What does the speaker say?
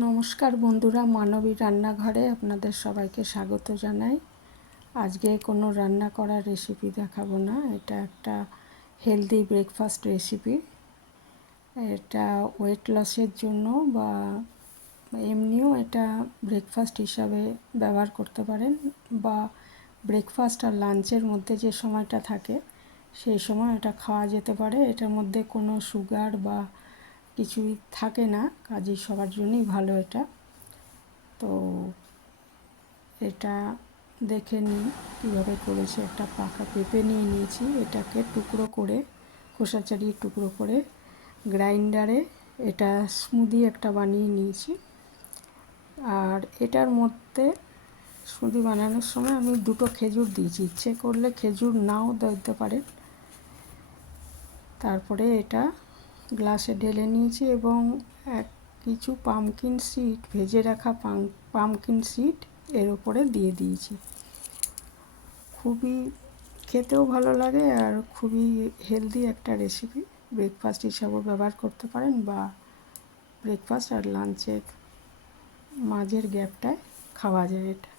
নমস্কার বন্ধুরা, মানবী রান্নাঘরে আপনাদের সবাইকে স্বাগত জানাই। আজকে কোনো রান্না করার রেসিপি দেখাবো না, এটা একটা হেলদি ব্রেকফাস্ট রেসিপি। এটা ওয়েট লসের জন্য বা এমনিও এটা ব্রেকফাস্ট হিসাবে ব্যবহার করতে পারেন, বা ব্রেকফাস্ট আর লাঞ্চের মধ্যে যে সময়টা থাকে সেই সময় এটা খাওয়া যেতে পারে। এটার মধ্যে কোনো সুগার বা কিছুই থাকে না, কাজেই সবার জন্যই ভালো এটা। তো এটা দেখে নিই কীভাবে করেছি। একটা পাকা পেঁপে নিয়ে নিয়েছি, এটাকে টুকরো করে, খোসা ছাড়িয়ে টুকরো করে গ্রাইন্ডারে এটা স্মুদি একটা বানিয়ে নিয়েছি। আর এটার মধ্যে স্মুদি বানানোর সময় আমি 2টো খেজুর দিয়েছি, ইচ্ছে করলে খেজুর নাও দিতে পারেন। তারপরে এটা গ্লাসে ঢেলে নিয়েছি এবং কিছু পামকিন সিড, ভেজে রাখা পামকিন সিড এর উপরে দিয়ে দিয়েছি। খুবই খেতেও ভালো লাগে আর খুবই হেলদি একটা রেসিপি। ব্রেকফাস্ট হিসাবেও ব্যবহার করতে পারেন বা ব্রেকফাস্ট আর লাঞ্চের মাঝের গ্যাপটায় খাওয়া যায় এটা।